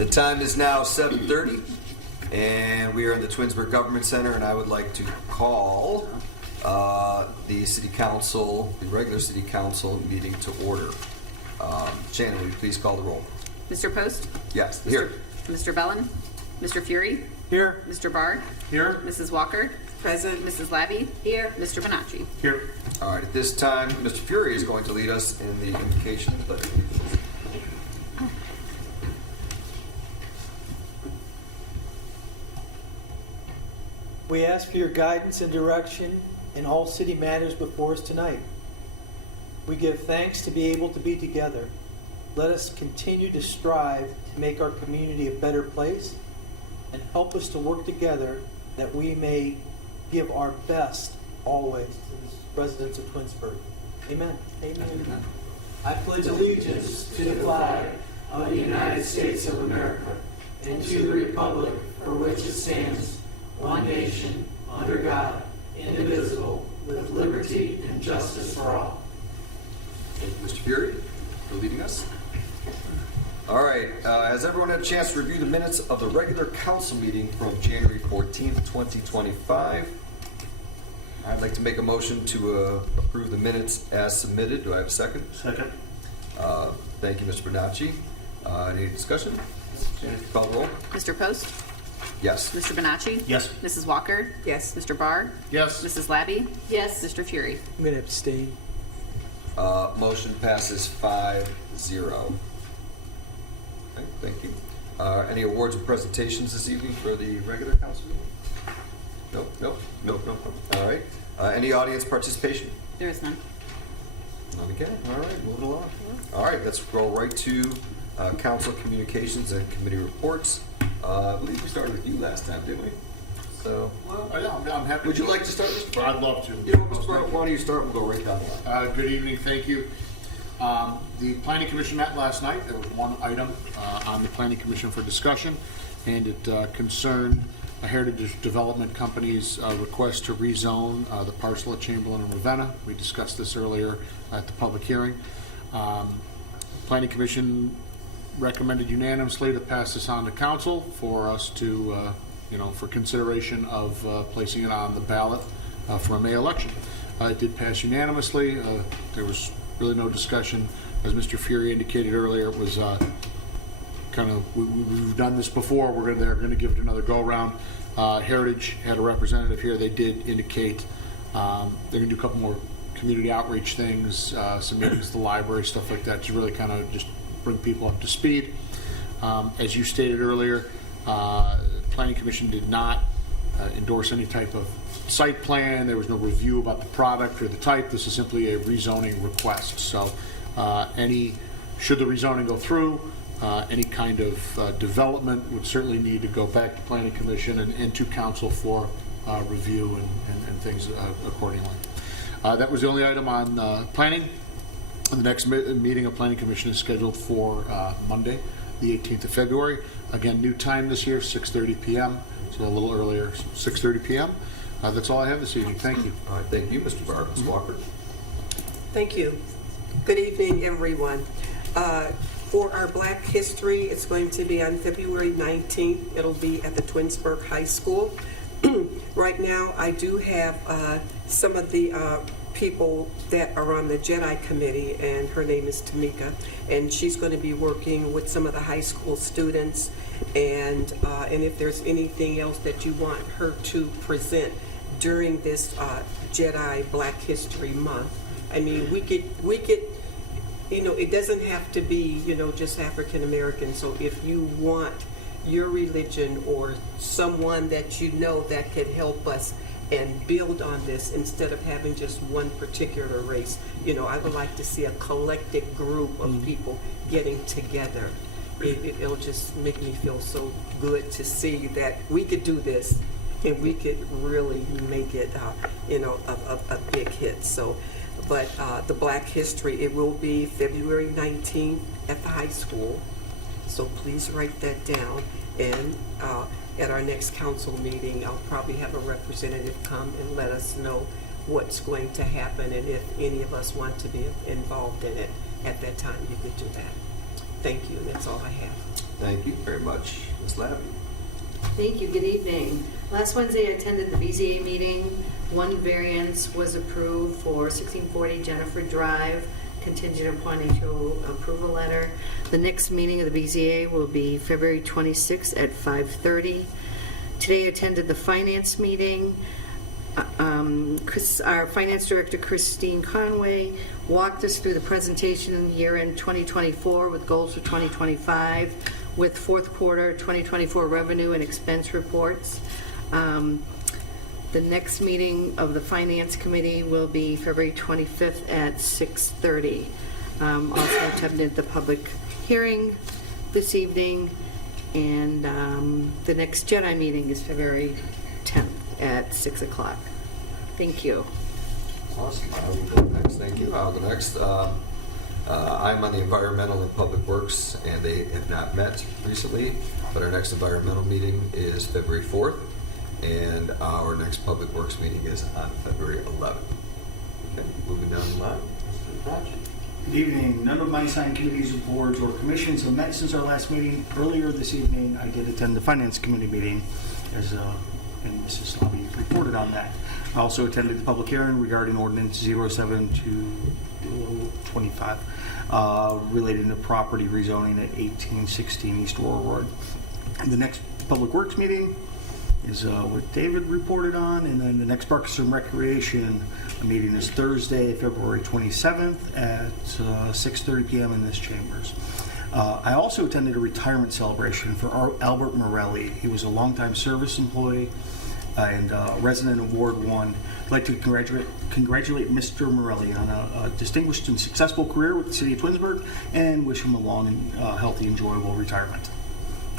The time is now 7:30, and we are in the Twinsburg Government Center, and I would like to call the City Council, the regular City Council meeting to order. Shannon, will you please call the roll? Mr. Post? Yes, here. Mr. Bellin? Mr. Fury? Here. Mr. Barr? Here. Mrs. Walker? Present. Mrs. Labby? Here. Mr. Bonacci? Here. All right, at this time, Mr. Fury is going to lead us in the invocation of the pledge. We ask for your guidance and direction in all city matters before us tonight. We give thanks to be able to be together. Let us continue to strive to make our community a better place and help us to work together that we may give our best always to the residents of Twinsburg. Amen. Amen. I pledge allegiance to the flag of the United States of America and to the republic for which it stands, one nation, under God, indivisible, with liberty and justice for all. Thank you, Mr. Fury, for leading us. All right, has everyone had a chance to review the minutes of the regular council meeting from January 14th, 2025? I'd like to make a motion to approve the minutes as submitted. Do I have a second? Second. Thank you, Mr. Bonacci. Any discussion? Call the roll. Mr. Post? Yes. Mr. Bonacci? Yes. Mrs. Walker? Yes. Mr. Barr? Yes. Mrs. Labby? Yes. Mr. Fury? I'm going to abstain. Motion passes 5-0. Okay, thank you. Any awards or presentations this evening for the regular council meeting? Nope. All right. Any audience participation? There is none. None again. All right, moving along. All right, let's go right to council communications and committee reports. I believe we started with you last time, didn't we? So, Well, yeah, I'm happy. would you like to start, Mr. Barr? I'd love to. You know, Mr. Barr, why don't you start? We'll go right down the line. Good evening. Thank you. The Planning Commission met last night. There was one item on the Planning Commission for discussion, and it concerned a Heritage Development Company's request to rezone the parcel at Chamberlain and Ravenna. We discussed this earlier at the public hearing. Planning Commission recommended unanimously to pass this on to council for us to, for consideration of placing it on the ballot for a May election. It did pass unanimously. There was really no discussion. As Mr. Fury indicated earlier, it was we've done this before. They're going to give it another go around. Heritage had a representative here. They did indicate they're going to do a couple more community outreach things, some meetings at the library, stuff like that, to really kind of just bring people up to speed. As you stated earlier, Planning Commission did not endorse any type of site plan. There was no review about the product or the type. This is simply a rezoning request. So should the rezoning go through, any kind of development would certainly need to go back to Planning Commission and to council for review and things accordingly. That was the only item on planning. The next meeting of Planning Commission is scheduled for Monday, the 18th of February. Again, new time this year, 6:30 p.m., so a little earlier, 6:30 p.m. That's all I have this evening. Thank you. All right, thank you, Mr. Barr. Ms. Walker. Thank you. Good evening, everyone. For our Black History, it's going to be on February 19th. It'll be at the Twinsburg High School. Right now, I do have some of the people that are on the Jedi committee, and her name is Tamika, and she's going to be working with some of the high school students, and if there's anything else that you want her to present during this Jedi Black History Month. I mean, we could, it doesn't have to be, just African American. So if you want your religion or someone that you know that could help us and build on this instead of having just one particular race, I would like to see a collective group of people getting together. It'll just make me feel so good to see that we could do this and we could really make it, a big hit. So. But the Black History, it will be February 19th at the high school. So please write that down. And at our next council meeting, I'll probably have a representative come and let us know what's going to happen and if any of us want to be involved in it at that time, you could do that. Thank you, and that's all I have. Thank you very much. Ms. Labby. Thank you, good evening. Last Wednesday, I attended the BZA meeting. One variance was approved for 1640 Jennifer Drive, contingent upon HO approval letter. The next meeting of the BZA will be February 26th at 5:30. Today, I attended the finance meeting. Our finance director, Christine Conway, walked us through the presentation year-end 2024 with goals for 2025, with fourth quarter 2024 revenue and expense reports. The next meeting of the Finance Committee will be February 25th at 6:30. Also attended the public hearing this evening, and the next JEDI meeting is February 10th at 6 o'clock. Thank you. Awesome. I will go next. Thank you. I'll go next. I'm on the Environmental and Public Works, and they have not met recently, but our next environmental meeting is February 4th, and our next Public Works meeting is on February 11th. Okay, moving down the line. Mr. Patch. Good evening. None of my assigned committees, boards, or commissions have met since our last meeting. Earlier this evening, I did attend the Finance Committee meeting, and Mrs. Slobby reported on that. I also attended the public hearing regarding Ordinance 07-25, relating to property rezoning at 1816 East Aurora Road. The next Public Works meeting is what David reported on, and then the next Parks and Recreation meeting is Thursday, February 27th at 6:30 p.m. in this chambers. I also attended a retirement celebration for Albert Morelli. He was a longtime service employee and resident of Ward 1. I'd like to congratulate Mr. Morelli on a distinguished and successful career with the City of Twinsburg, and wish him a long and healthy, enjoyable retirement.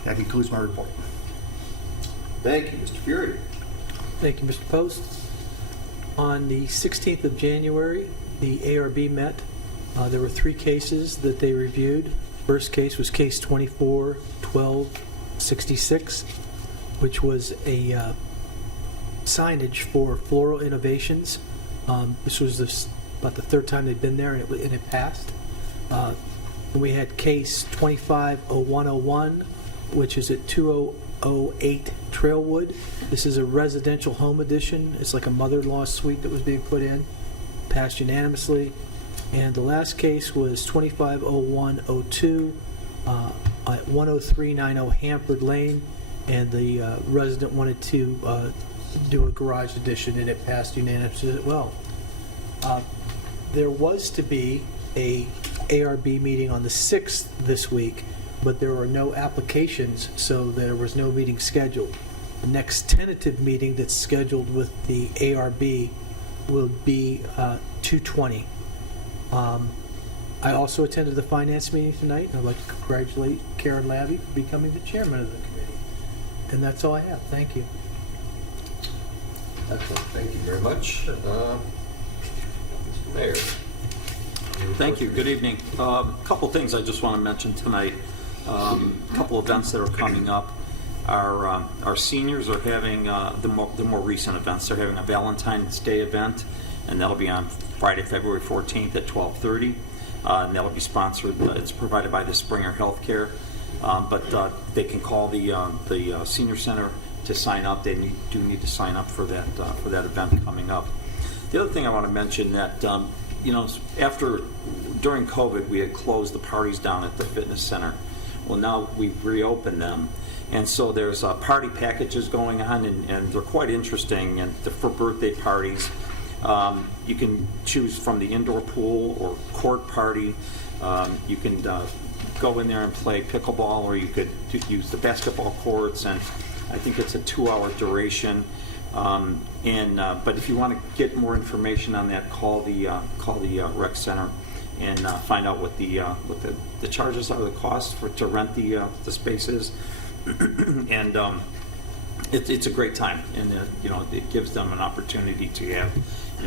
That concludes my report. Thank you, Mr. Fury. Thank you, Mr. Post. On the 16th of January, the ARB met. There were 3 cases that they reviewed. First case was case 24-1266, which was a signage for Floral Innovations. This was about the 3rd time they'd been there, and it passed. And we had case 25-0101, which is at 2008 Trailwood. This is a residential home addition. It's like a mother-in-law suite that was being put in. Passed unanimously. And the last case was 25-0102 at 10390 Hampard Lane, and the resident wanted to do a garage addition, and it passed unanimously as well. There was to be a ARB meeting on the 6th this week, but there were no applications, so there was no meeting scheduled. The next tentative meeting that's scheduled with the ARB will be 2/20. I also attended the finance meeting tonight, and I'd like to congratulate Karen Labby for becoming the chairman of the committee. And that's all I have. Thank you. Excellent. Thank you very much. Mr. Mayor. Thank you. Good evening. A couple things I just want to mention tonight. A couple events that are coming up. Our seniors are having the more recent events. They're having a Valentine's Day event, and that'll be on Friday, February 14th at 12:30. And that'll be sponsored. It's provided by the Springer Healthcare, but they can call the senior center to sign up. They do need to sign up for that event coming up. The other thing I want to mention that during COVID we had closed the parties down at the fitness center. Well, now we've reopened them, and so there's party packages going on, and they're quite interesting. And for birthday parties, you can choose from the indoor pool or court party. You can go in there and play pickleball, or you could use the basketball courts, and I think it's a 2-hour duration. But if you want to get more information on that, call the rec center and find out what the charges are, the cost to rent the spaces, and it's a great time, and it gives them an opportunity to have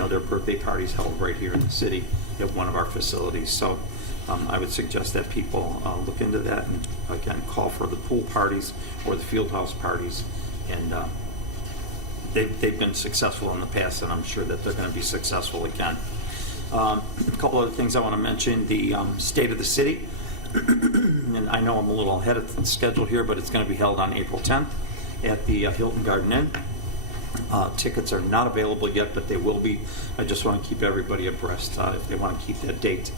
their birthday parties held right here in the city at one of our facilities. So I would suggest that people look into that, and again call for the pool parties or the field house parties, and they've been successful in the past, and I'm sure that they're going to be successful again. A couple other things I want to mention: the state of the city. and I know I'm a little ahead of the schedule here, but it's going to be held on April 10th at the Hilton Garden Inn. Tickets are not available yet, but they will be. I just want to keep everybody abreast if they want to keep that date,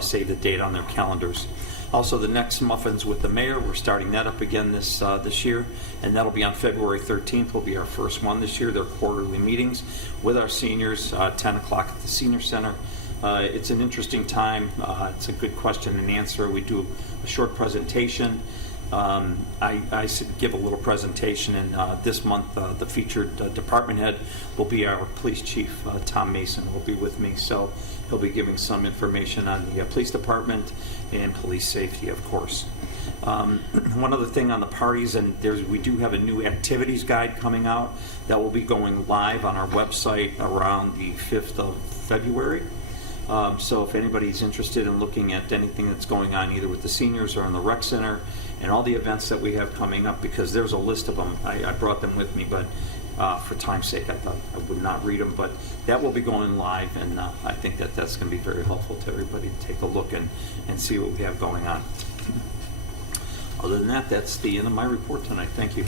save the date on their calendars. Also, the next Muffins with the Mayor, we're starting that up again this year, and that'll be on February 13th. Will be our first one this year. They're quarterly meetings with our seniors, 10 o'clock at the Senior Center. It's an interesting time. It's a good question and answer. We do a short presentation. I should give a little presentation, and this month the featured department head will be our police chief, Tom Mason, will be with me. So he'll be giving some information on the police department and police safety, of course. One other thing on the parties, and we do have a new activities guide coming out that will be going live on our website around the 5th of February. So if anybody's interested in looking at anything that's going on either with the seniors or in the rec center and all the events that we have coming up, because there's a list of them. I brought them with me, but for time's sake I thought I would not read them, but that will be going live, and I think that's going to be very helpful to everybody to take a look and see what we have going on. Other than that, that's the end of my report tonight. Thank you.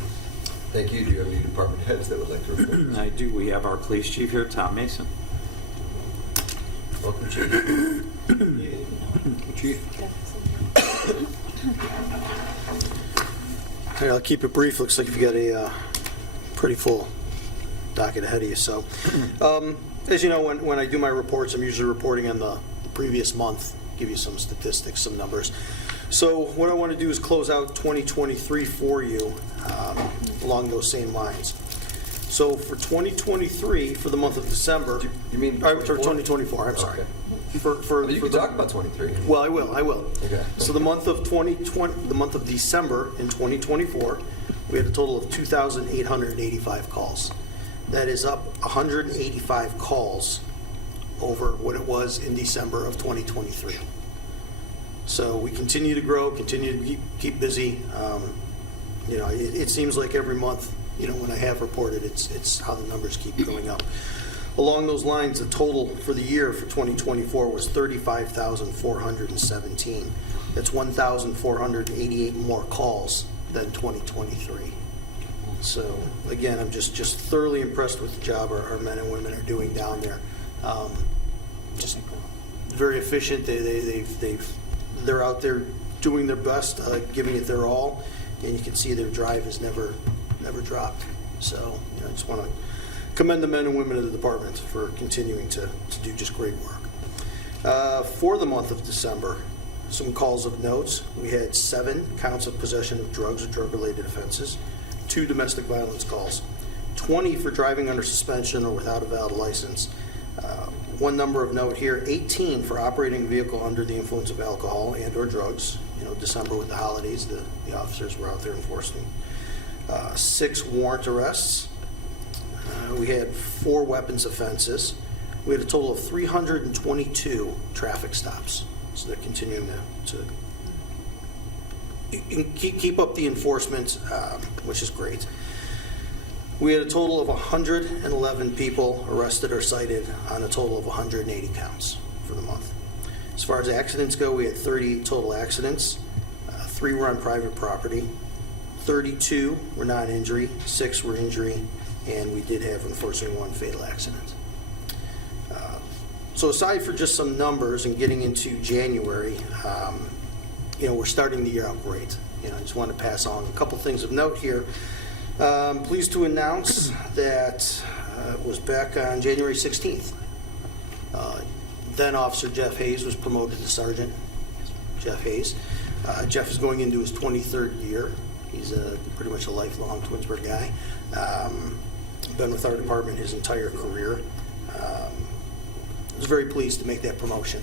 Thank you. Do you have any department heads that would like to report? I do. We have our police chief here, Tom Mason. Welcome, Chief. Chief. All right, I'll keep it brief. Looks like you've got a pretty full docket ahead of you. So, as you know, when I do my reports, I'm usually reporting on the previous month, give you some statistics, some numbers. So what I want to do is close out 2023 for you along those same lines. So for 2023, for the month of December, You mean for 24? 2024, I'm sorry. Okay. For You can talk about 23. Well, I will. Okay. So the month of December in 2024, we had a total of 2,885 calls. That is up 185 calls over what it was in December of 2023. So we continue to grow, continue to keep busy. It seems like every month, when I have reported, it's how the numbers keep going up. Along those lines, the total for the year for 2024 was 35,417. That's 1,488 more calls than 2023. So again, I'm just thoroughly impressed with the job our men and women are doing down there. Just very efficient. They're out there doing their best, giving it their all, and you can see their drive has never dropped. So I just want to commend the men and women of the department for continuing to do just great work. For the month of December, some calls of notes. We had 7 counts of possession of drugs or drug-related offenses, 2 domestic violence calls, 20 for driving under suspension or without a valid license. One number of note here, 18 for operating a vehicle under the influence of alcohol and or drugs. December with the holidays, the officers were out there enforcing. 6 warrant arrests. We had 4 weapons offenses. We had a total of 322 traffic stops. So they're continuing to keep up the enforcement, which is great. We had a total of 111 people arrested or cited on a total of 180 counts for the month. As far as accidents go, we had 30 total accidents. 3 were on private property. 32 were non-injury. 6 were injury. And we did have, unfortunately, 1 fatal accident. So aside for just some numbers and getting into January, we're starting the year out great. I just want to pass on a couple things of note here. I'm pleased to announce that it was back on January 16th. Then Officer Jeff Hayes was promoted to Sergeant. Jeff Hayes. Jeff is going into his 23rd year. He's pretty much a lifelong Twinsburg guy. Been with our department his entire career. I was very pleased to make that promotion.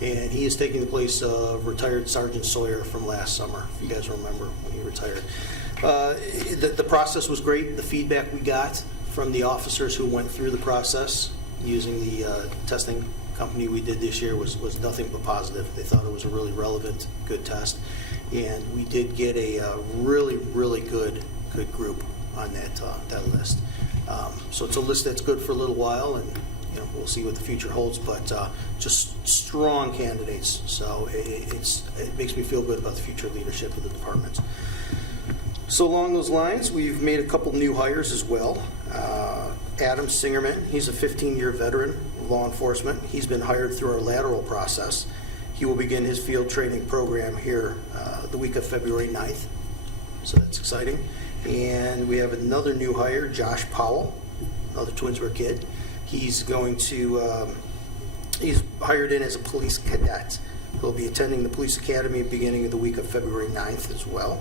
And he is taking the place of retired Sergeant Sawyer from last summer, if you guys remember when he retired. The process was great. The feedback we got from the officers who went through the process using the testing company we did this year was nothing but positive. They thought it was a really relevant, good test. And we did get a really, really good group on that list. So it's a list that's good for a little while, and we'll see what the future holds, but just strong candidates. So it makes me feel good about the future leadership of the departments. So along those lines, we've made a couple new hires as well. Adam Singerman, he's a 15-year veteran of law enforcement. He's been hired through our lateral process. He will begin his field training program here the week of February 9th. So that's exciting. And we have another new hire, Josh Powell, another Twinsburg kid. He's going to, he's hired in as a police cadet. He'll be attending the police academy beginning of the week of February 9th as well.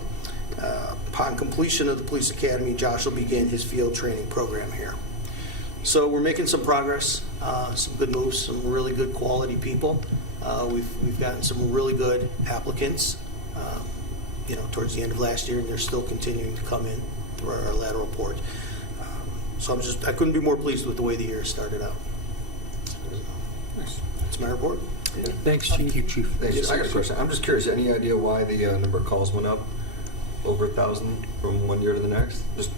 Upon completion of the police academy, Josh will begin his field training program here. So we're making some progress, some good moves, some really good quality people. We've gotten some really good applicants, towards the end of last year, and they're still continuing to come in through our lateral port. So I couldn't be more pleased with the way the year started out. That's my report. Thanks, Chief. Thank you, Chief. Thanks. Yes, I got a sir. question. I'm just curious, any idea why the number of calls went up over 1,000 from one year to the next? Just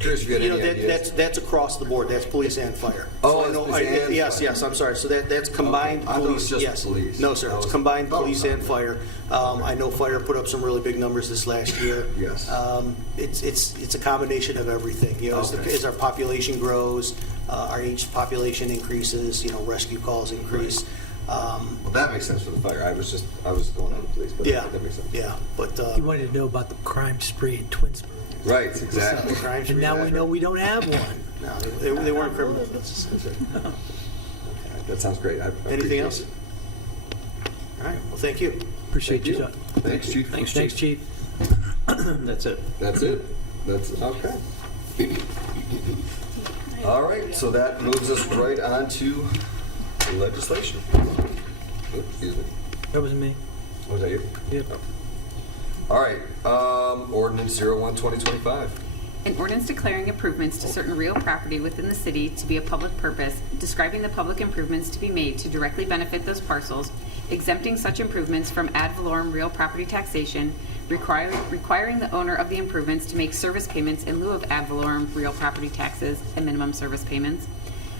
curious if you had any ideas. That's across the board. That's police and fire. Oh, So I it's know- police and yes, fire. yes. I'm sorry. So that's combined Okay. I thought it was police. just Yes. police. No, sir. That It's was- combined Oh, police okay. and fire. I know fire put up some really big numbers this last year. Yes. It's a combination of everything. Okay. As our population grows, our age population increases. Rescue calls increase. Well, that makes sense for the fire. I was going on the police, but Yeah, that makes sense. yeah. But You wanted to know about the crime spree in Twinsburg. Right, exactly. crimes. And now we know we don't have one. No, they weren't criminals. That sounds great. I Anything appreciate else? it. All right. Well, thank you. Appreciate Thank you. you. Thanks, Chief. Thanks, Chief. That's it. That's it. That's okay. All right, so that moves us right on to legislation. Oops, excuse me. That was me. Was that you? Yep. All right, ordinance 01-2025. An ordinance declaring improvements to certain real property within the city to be a public purpose, describing the public improvements to be made to directly benefit those parcels, exempting such improvements from ad valorem real property taxation, requiring the owner of the improvements to make service payments in lieu of ad valorem real property taxes and minimum service payments,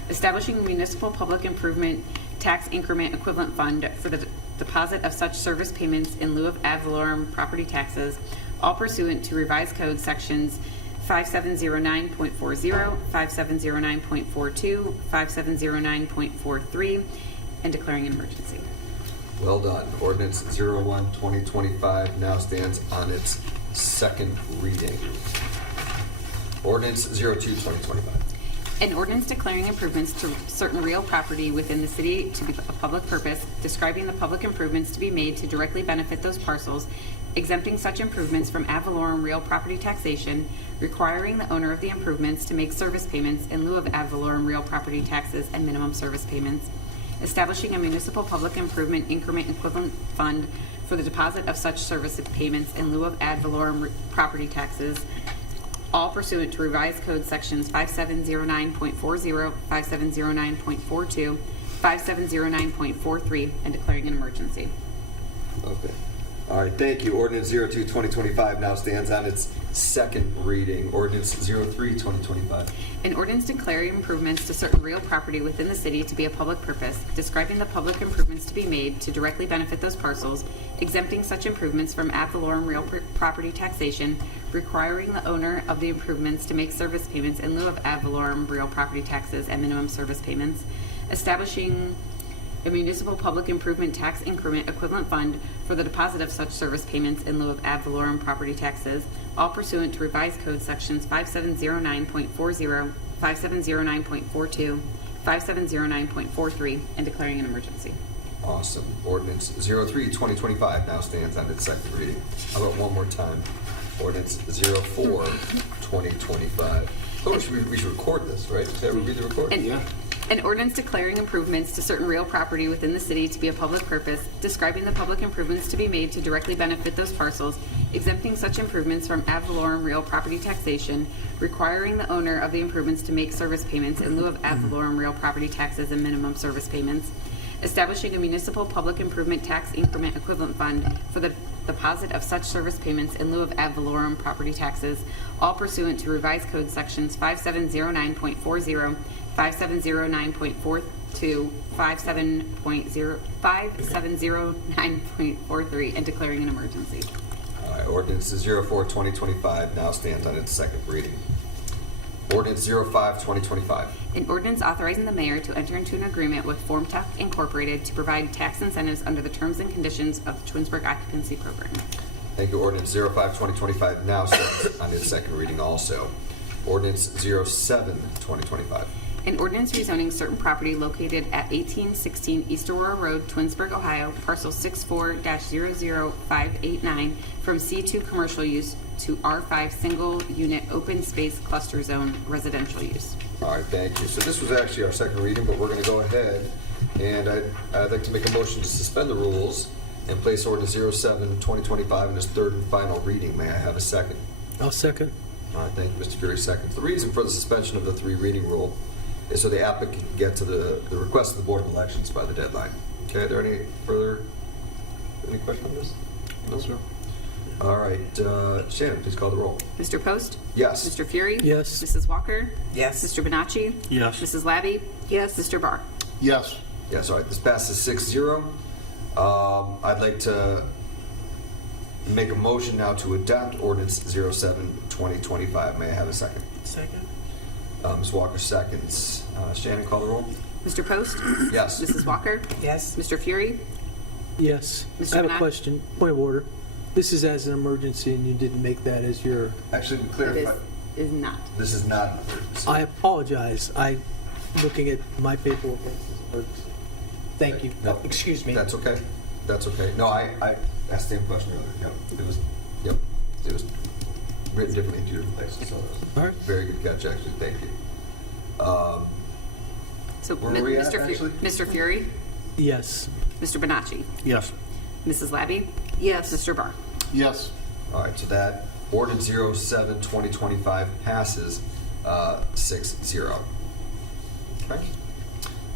establishing a municipal public improvement tax increment equivalent fund for the deposit of such service payments in lieu of ad valorem property taxes, all pursuant to revised code sections 5709.40, 5709.42, 5709.43, and declaring an emergency. Well done. Ordinance 01-2025 now stands on its second reading. Ordinance 02-2025. An ordinance declaring improvements to certain real property within the city to be a public purpose, describing the public improvements to be made to directly benefit those parcels, exempting such improvements from ad valorem real property taxation, requiring the owner of the improvements to make service payments in lieu of ad valorem real property taxes and minimum service payments, establishing a municipal public improvement increment equivalent fund for the deposit of such service payments in lieu of ad valorem property taxes, all pursuant to revised code sections 5709.40, 5709.42, 5709.43, and declaring an emergency. Okay. All right, thank you. Ordinance 02-2025 now stands on its second reading. Ordinance 03-2025. An ordinance declaring improvements to certain real property within the city to be a public purpose, describing the public improvements to be made to directly benefit those parcels, exempting such improvements from ad valorem real property taxation, requiring the owner of the improvements to make service payments in lieu of ad valorem real property taxes and minimum service payments, establishing a municipal public improvement tax increment equivalent fund for the deposit of such service payments in lieu of ad valorem property taxes, all pursuant to revised code sections 5709.40, 5709.42, 5709.43, and declaring an emergency. Awesome. Ordinance 03-2025 now stands on its second reading. How about one more time? Ordinance 04-2025. Oh, we should record this, right? Should I read the record? Yeah. An ordinance declaring improvements to certain real property within the city to be a public purpose, describing the public improvements to be made to directly benefit those parcels, exempting such improvements from ad valorem real property taxation, requiring the owner of the improvements to make service payments in lieu of ad valorem real property taxes and minimum service payments, establishing a municipal public improvement tax increment equivalent fund for the deposit of such service payments in lieu of ad valorem property taxes, all pursuant to revised code sections 5709.40, 5709.42, 5709.43, and declaring an emergency. All right, ordinance 04-2025 now stands on its second reading. Ordinance 05-2025. An ordinance authorizing the mayor to enter into an agreement with Formtech Incorporated to provide tax incentives under the terms and conditions of the Twinsburg Occupancy Program. Thank you. Ordinance 05-2025 now stands on its second reading also. Ordinance 07-2025. An ordinance rezoning certain property located at 1816 East Aurora Road, Twinsburg, Ohio, parcel 64-00589 from C2 commercial use to R5 single unit open space cluster zone residential use. All right, thank you. So this was actually our second reading, but we're going to go ahead and I'd like to make a motion to suspend the rules and place ordinance 07-2025 in its third and final reading. May I have a second? I'll second. All right, thank you, Mr. Fury, seconds. The reason for the suspension of the three reading rule is so the applicant can get to the request of the Board of Elections by the deadline. Okay, are there any questions on this? No, sir. All right, Shannon, please call the roll. Mr. Post? Yes. Mr. Fury? Yes. Mrs. Walker? Yes. Mr. Bonacci? Yes. Mrs. Labby? Yes. Mr. Barr? Yes. Yes, all right, this passes 6-0. I'd like to make a motion now to adopt ordinance 07-2025. May I have a second? Second. Ms. Walker seconds. Shannon, call the roll. Mr. Post? Yes. Mrs. Walker? Yes. Mr. Fury? Yes. Mr. I have a Bonacci? question. Point of order. This is as an emergency, and you didn't make that as your... Actually, to It clarify, is not. this is not an emergency. I apologize. Looking at my paperwork. Thank you. No, Excuse me. That's okay. That's okay. No, I asked the same question earlier. Yep, it was written differently in two different places. So All right. very good catch, actually. Thank you. So, Where were we at, Mr. actually? Mr. Fury? Yes. Mr. Bonacci? Yes. Mrs. Labby? Yes. Mr. Barr? Yes. All right, so that ordinance 07-2025 passes 6-0. Okay.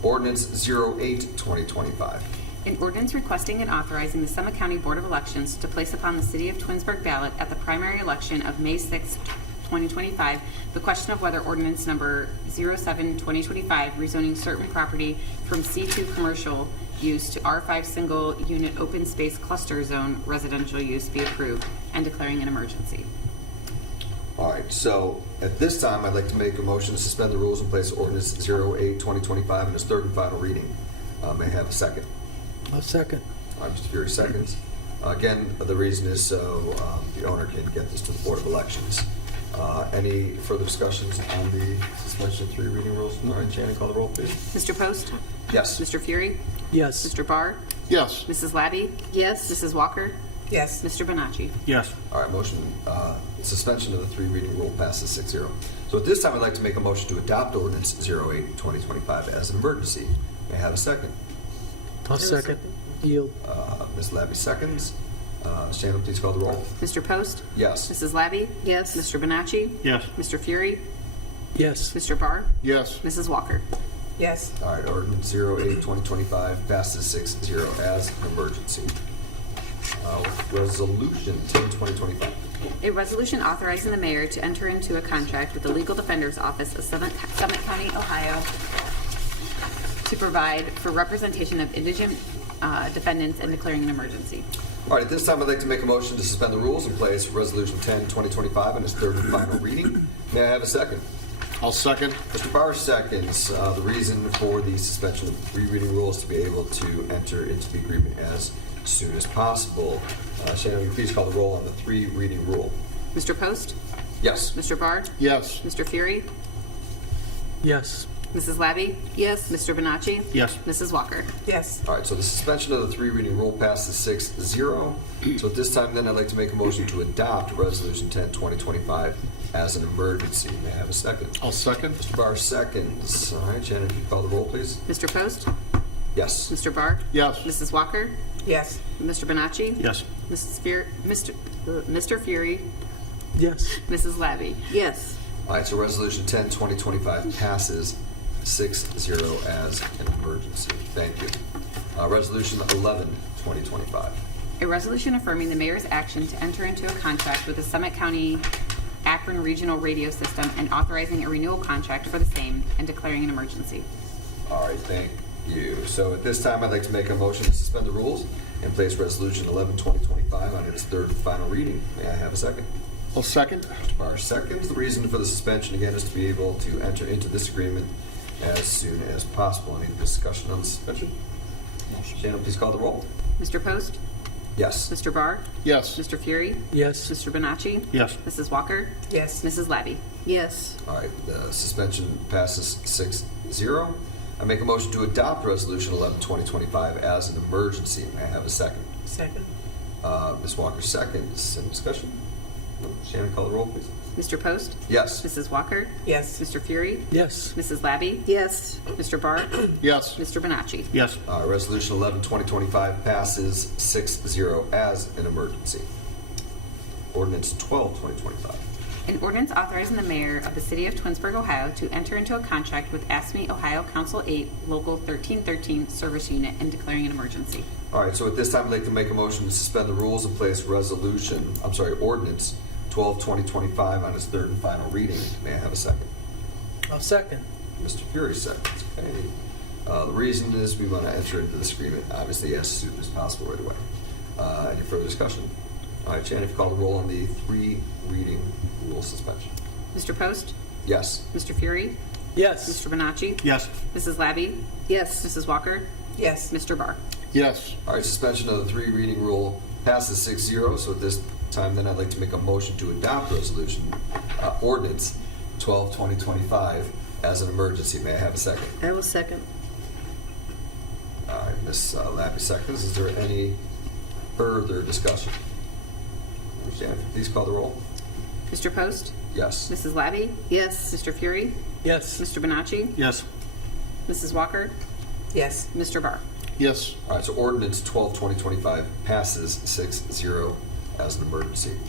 Ordinance 08-2025. An ordinance requesting and authorizing the Summit County Board of Elections to place upon the City of Twinsburg ballot at the primary election of May 6, 2025, the question of whether ordinance number 07-2025, rezoning certain property from C2 commercial use to R5 single unit open space cluster zone residential use be approved, and declaring an emergency. All right, so at this time, I'd like to make a motion to suspend the rules and place ordinance 08-2025 in its third and final reading. May I have a second? I'll second. All right, Mr. Fury, seconds. Again, the reason is so the owner can get this to the Board of Elections. Any further discussions on the suspension of three reading rules? All right, Shannon, call the roll, please. Mr. Post? Yes. Mr. Fury? Yes. Mr. Barr? Yes. Mrs. Labby? Yes. Mrs. Walker? Yes. Mr. Bonacci? Yes. All right, motion, suspension of the three reading rule passes 6-0. So at this time, I'd like to make a motion to adopt ordinance 08-2025 as an emergency. May I have a second? I'll second. Yield. Ms. Labby seconds. Shannon, please call the roll. Mr. Post? Yes. Mrs. Labby? Yes. Mr. Bonacci? Yes. Mr. Fury? Yes. Mr. Barr? Yes. Mrs. Walker? Yes. All right, ordinance 08-2025 passes 6-0 as an emergency. Resolution 10-2025. A resolution authorizing the mayor to enter into a contract with the Legal Defender's Office of Summit County, Ohio, to provide for representation of indigent defendants and declaring an emergency. All right, at this time, I'd like to make a motion to suspend the rules and place Resolution 10-2025 in its third and final reading. May I have a second? I'll second. Mr. Barr seconds. The reason for the suspension of three reading rules is to be able to enter into the agreement as soon as possible. Shannon, will you please call the roll on the three reading rule? Mr. Post? Yes. Mr. Barr? Yes. Mr. Fury? Yes. Mrs. Labby? Yes. Mr. Bonacci? Yes. Mrs. Walker? Yes. All right, so the suspension of the three reading rule passes 6-0. So at this time, then, I'd like to make a motion to adopt Resolution 10-2025 as an emergency. May I have a second? I'll second. Mr. Barr seconds. All right, Shannon, if you call the roll, please. Mr. Post? Yes. Mr. Barr? Yes. Mrs. Walker? Yes. Mr. Bonacci? Yes. Mr. Fury? Yes. Mrs. Labby? Yes. All right, so Resolution 10-2025 passes 6-0 as an emergency. Thank you. Resolution 11-2025. A resolution affirming the mayor's action to enter into a contract with the Summit County Akron Regional Radio System and authorizing a renewal contract for the same and declaring an emergency. All right, thank you. So at this time, I'd like to make a motion to suspend the rules and place Resolution 11, 2025 on its third and final reading. May I have a second? I'll second. Mr. Barr seconds. The reason for the suspension, again, is to be able to enter into this agreement as soon as possible. Any discussion on the suspension? Shannon, please call the roll. Mr. Post? Yes. Mr. Barr? Yes. Mr. Fury? Yes. Mr. Bonacci? Yes. Mrs. Walker? Yes. Mrs. Labby? Yes. All right, the suspension passes 6-0. I make a motion to adopt Resolution 11, 2025 as an emergency. May I have a second? Second. Ms. Walker seconds. Any discussion? No? Shannon, call the roll, please. Mr. Post? Yes. Mrs. Walker? Yes. Mr. Fury? Yes. Mrs. Labby? Yes. Mr. Barr? Yes. Mr. Bonacci? Yes. Resolution 11, 2025 passes 6-0 as an emergency. Ordinance 12, 2025. An ordinance authorizing the mayor of the city of Twinsburg, Ohio to enter into a contract with ASME Ohio Council 8, Local 1313 Service Unit and declaring an emergency. All right, so at this time, I'd like to make a motion to suspend the rules and place Ordinance 12, 2025 on its third and final reading. May I have a second? I'll second. Mr. Fury seconds. Okay. The reason is we want to enter into this agreement, obviously, as soon as possible right away. Any further discussion? All right, Shannon, if you call the roll on the three reading rule suspension. Mr. Post? Yes. Mr. Fury? Yes. Mr. Bonacci? Yes. Mrs. Labby? Yes. Mrs. Walker? Yes. Mr. Barr? Yes. All right, suspension of the three reading rule passes 6-0. So at this time, then I'd like to make a motion to adopt Ordinance 12, 2025 as an emergency. May I have a second? I will second. All right, Ms. Labby seconds. Is there any further discussion? Shannon, please call the roll. Mr. Post? Yes. Mrs. Labby? Yes. Mr. Fury? Yes. Mr. Bonacci? Yes. Mrs. Walker? Yes. Mr. Barr? Yes. All right, so Ordinance 12, 2025 passes 6-0 as an emergency.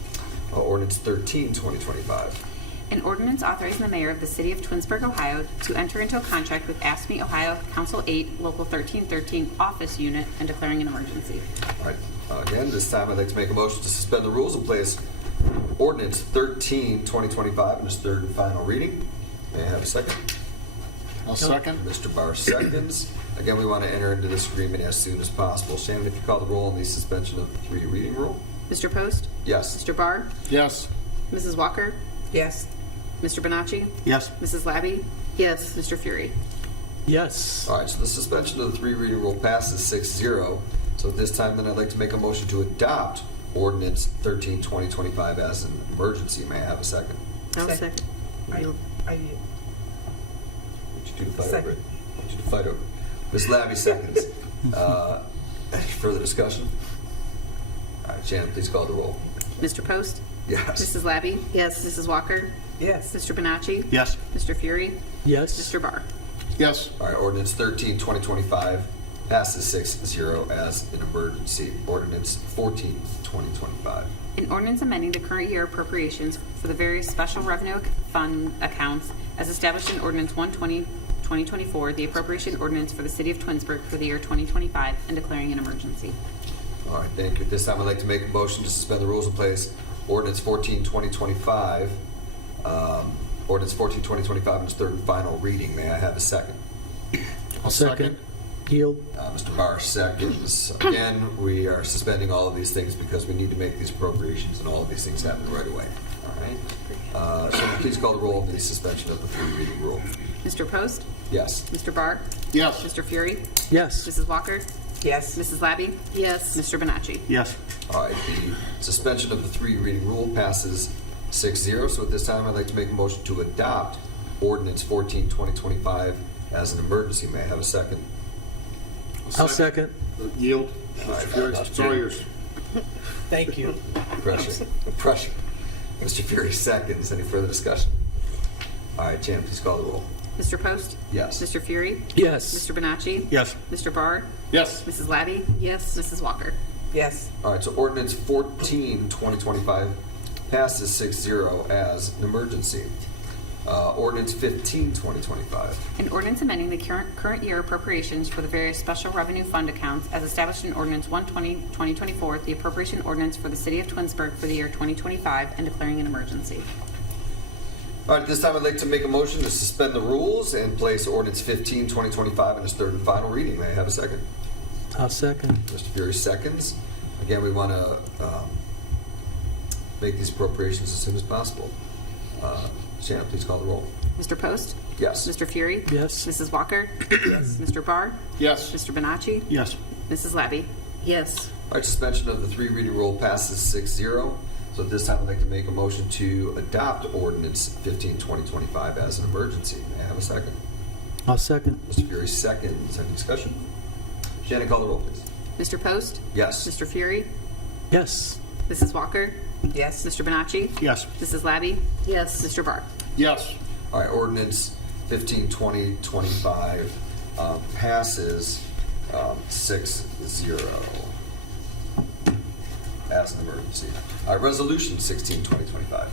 Ordinance 13, 2025. An ordinance authorizing the mayor of the city of Twinsburg, Ohio to enter into a contract with ASME Ohio Council 8, Local 1313 Office Unit and declaring an emergency. All right, again, this time I'd like to make a motion to suspend the rules and place Ordinance 13, 2025 in its third and final reading. May I have a second? I'll second. Mr. Barr seconds. Again, we want to enter into this agreement as soon as possible. Shannon, if you call the roll on the suspension of the three reading rule. Mr. Post? Yes. Mr. Barr? Yes. Mrs. Walker? Yes. Mr. Bonacci? Yes. Mrs. Labby? Yes. Mr. Fury? Yes. All right, so the suspension of the three reading rule passes 6-0. So at this time, then I'd like to make a motion to adopt Ordinance 13, 2025 as an emergency. May I have a second? I'll Second. second. I Would you do the fight over Second. it? Would you do the fight over it? Ms. Labby seconds. Any further discussion? All right, Shannon, please call the roll. Mr. Post? Yes. Mrs. Labby? Yes. Mrs. Walker? Yes. Mr. Bonacci? Yes. Mr. Fury? Yes. Mr. Barr? Yes. All right, Ordinance 13, 2025 passes 6-0 as an emergency. Ordinance 14, 2025. An ordinance amending the current year appropriations for the various special revenue fund accounts as established in Ordinance 120, 2024, the appropriation ordinance for the city of Twinsburg for the year 2025, and declaring an emergency. All right, thank you. At this time, I'd like to make a motion to suspend the rules and place Ordinance 14, 2025, Ordinance 14, 2025 in its third and final reading. May I have a second? I'll second. Yield. Mr. Barr seconds. Again, we are suspending all of these things because we need to make these appropriations and all of these things happen right away. All right? So please call the roll on the suspension of the three reading rule. Mr. Post? Yes. Mr. Barr? Yes. Mr. Fury? Yes. Mrs. Walker? Yes. Mrs. Labby? Yes. Mr. Bonacci? Yes. All right, the suspension of the three reading rule passes 6-0. So at this time, I'd like to make a motion to adopt Ordinance 14, 2025 as an emergency. May I have a second? I'll second. Yield. All right, Mr. Fury, it's all yours. Thank you. Pressure. Pressure. Mr. Fury seconds. Any further discussion? All right, Jan, please call the roll. Mr. Post? Yes. Mr. Fury? Yes. Mr. Bonacci? Yes. Mr. Barr? Yes. Mrs. Labby? Yes. Mrs. Walker? Yes. All right, so Ordinance 14, 2025 passes 6-0 as an emergency. Ordinance 15, 2025. An ordinance amending the current year appropriations for the various special revenue fund accounts as established in Ordinance 120, 2024, the appropriation ordinance for the city of Twinsburg for the year 2025, and declaring an emergency. All right, this time I'd like to make a motion to suspend the rules and place ordinance 15, 2025 in its third and final reading. May I have a second? I'll second. Mr. Fury seconds. Again, we want to make these appropriations as soon as possible. Shannon, please call the roll. Mr. Post? Yes. Mr. Fury? Yes. Mrs. Walker? Yes. Mr. Barr? Yes. Mr. Bonacci? Yes. Mrs. Labby? Yes. All right, suspension of the 3 reading rule passes 6-0. So at this time, I'd like to make a motion to adopt ordinance 15, 2025 as an emergency. May I have a second? I'll second. Mr. Fury seconds. Any discussion? Shannon, call the roll, please. Mr. Post? Yes. Mr. Fury? Yes. Mrs. Walker? Yes. Mr. Bonacci? Yes. Mrs. Labby? Yes. Mr. Barr? Yes. All right, ordinance 15, 2025 passes 6-0 as an emergency. All right, resolution 16, 2025.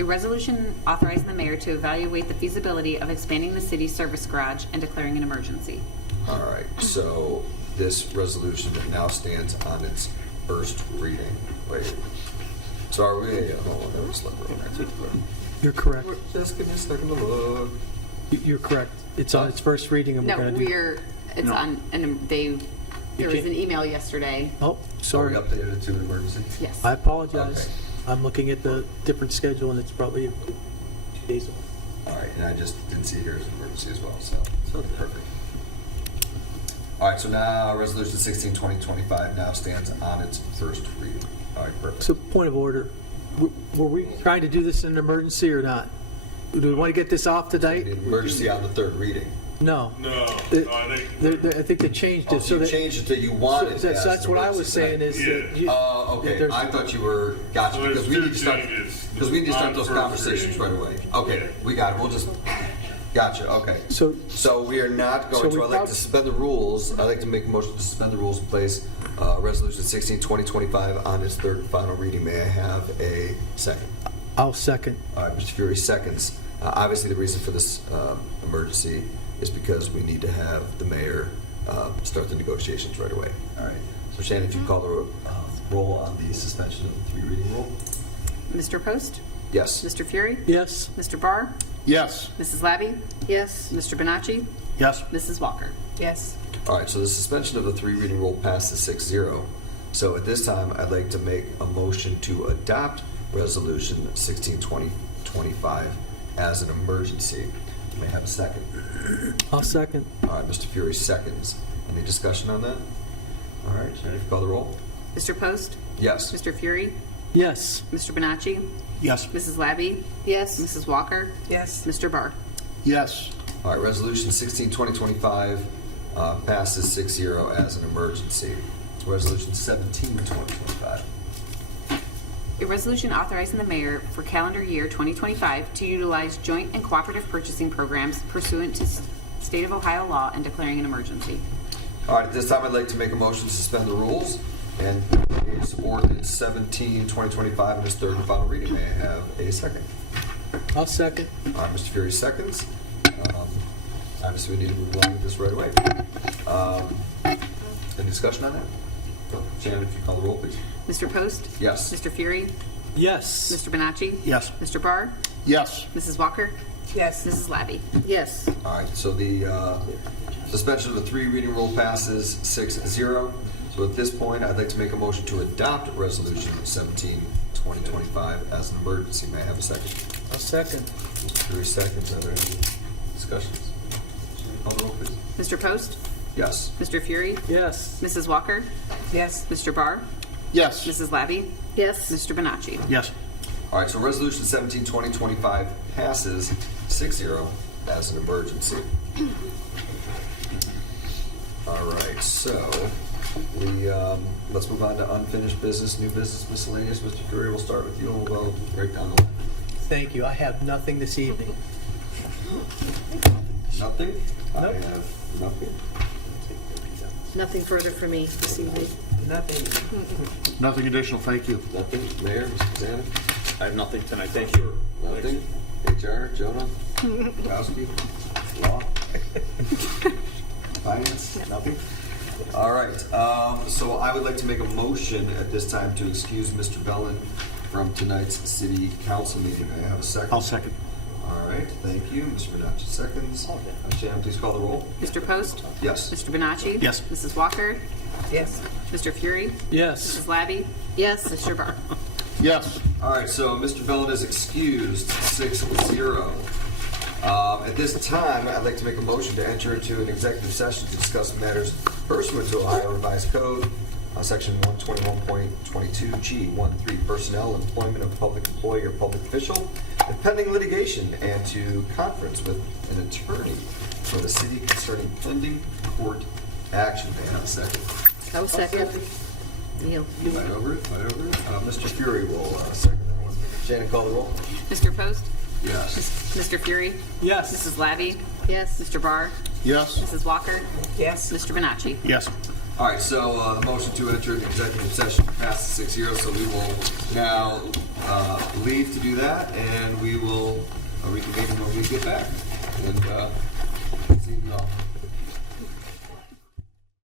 A resolution authorizing the mayor to evaluate the feasibility of expanding the city's service garage and declaring an emergency. All right, so this resolution now stands on its first reading. Wait, so are we, hold on, there was a slip. You're correct. Just give me a second to look. You're correct. It's on its first reading, and we're No, going to do... we're, it's No. on, and there was can't- an email yesterday. Oh, Sorry, sorry. updated it to an emergency? Yes. I apologize. Okay. I'm looking at the different schedule, and it's probably 2 days old. All right, and I just didn't see it here as an emergency as well, so perfect. All right, so now resolution 16, 2025 now stands on its first reading. All right, perfect. So, point of order. Were we trying to do this in an emergency or not? Do we want to get this off tonight? The emergency on the third reading. No. No, I think they changed Oh, it so so you that... changed it that you wanted it So as that's an what I was emergency saying tonight. is that... you- Okay, that there's- I thought you were, gotcha, So because there's we need two to start, changes. because we need to start those On first conversations right reading. away. Okay, we got it, we'll just, gotcha, okay. So We are not So going we to, I'd like prob- to suspend the rules, I'd like to make a motion to suspend the rules and place resolution 16, 2025 on its third and final reading. May I have a second? I'll second. All right, Mr. Fury seconds. Obviously, the reason for this emergency is because we need to have the mayor start the negotiations right away. All right. So Shannon, if you call the roll on the suspension of the 3 reading rule. Mr. Post? Yes. Mr. Fury? Yes. Mr. Barr? Yes. Mrs. Labby? Yes. Mr. Bonacci? Yes. Mrs. Walker? Yes. All right, so the suspension of the 3 reading rule passes 6-0. So at this time, I'd like to make a motion to adopt resolution 16, 2025 as an emergency. May I have a second? I'll second. All right, Mr. Fury seconds. Any discussion on that? All right, Shannon, if you call the roll. Mr. Post? Yes. Mr. Fury? Yes. Mr. Bonacci? Yes. Mrs. Labby? Yes. Mrs. Walker? Yes. Mr. Barr? Yes. All right, resolution 16, 2025 passes 6-0 as an emergency. Resolution 17, 2025. A resolution authorizing the mayor for calendar year 2025 to utilize joint and cooperative purchasing programs pursuant to State of Ohio law and declaring an emergency. All right, at this time, I'd like to make a motion to suspend the rules and place ordinance 17, 2025 in its third and final reading. May I have a second? I'll second. All right, Mr. Fury seconds. Obviously, we need to move along with this right away. Any discussion on that? Shannon, if you call the roll, please. Mr. Post? Yes. Mr. Fury? Yes. Mr. Bonacci? Yes. Mr. Barr? Yes. Mrs. Walker? Yes. Mrs. Labby? Yes. All right, so the suspension of the 3 reading rule passes 6-0. So at this point, I'd like to make a motion to adopt resolution 17, 2025 as an emergency. May I have a second? I'll second. 3 seconds. Are there any discussions? Call the roll, please. Mr. Post? Yes. Mr. Fury? Yes. Mrs. Walker? Yes. Mr. Barr? Yes. Mrs. Labby? Yes. Mr. Bonacci? Yes. All right, so resolution 17, 2025 passes 6-0 as an emergency. All right, so let's move on to unfinished business, new business, miscellaneous. Mr. Fury, we'll start with you and we'll go right down the line. Thank you. I have nothing this evening. Nothing? I Nope. have nothing. Nothing further for me this evening. Nothing. Nothing additional, thank you. Nothing? Mayor, Mr. Zanik? I have nothing tonight, thank you. Nothing? HR, Jonah? Kowski? Law? Finance? Nothing? All right, so I would like to make a motion at this time to excuse Mr. Bellin from tonight's city council meeting. May I have a second? I'll second. All right, thank you. Mr. Bonacci seconds. Shannon, please call the roll. Mr. Post? Yes. Mr. Bonacci? Yes. Mrs. Walker? Yes. Mr. Fury? Yes. Mrs. Labby? Yes. Mr. Barr? Yes. All right, so Mr. Bellin is excused, 6-0. At this time, I'd like to make a motion to enter into an executive session to discuss matters pursuant to Ohio Revised Code, Section 121.22G13, personnel, employment of public employee or public official, and pending litigation, and to conference with an attorney for the city concerning pending court action. May I have a second? I will second. Neil. Fight over it, fight over it. Mr. Fury will second that one. Shannon, call the roll. Mr. Post? Yes. Mr. Fury? Yes. Mrs. Labby? Yes. Mr. Barr? Yes. Mrs. Walker? Yes. Mr. Bonacci? Yes. All right, so the motion to enter an executive session passes 6-0, so we will now leave to do that, and we will reconvene when we get back. And see you all.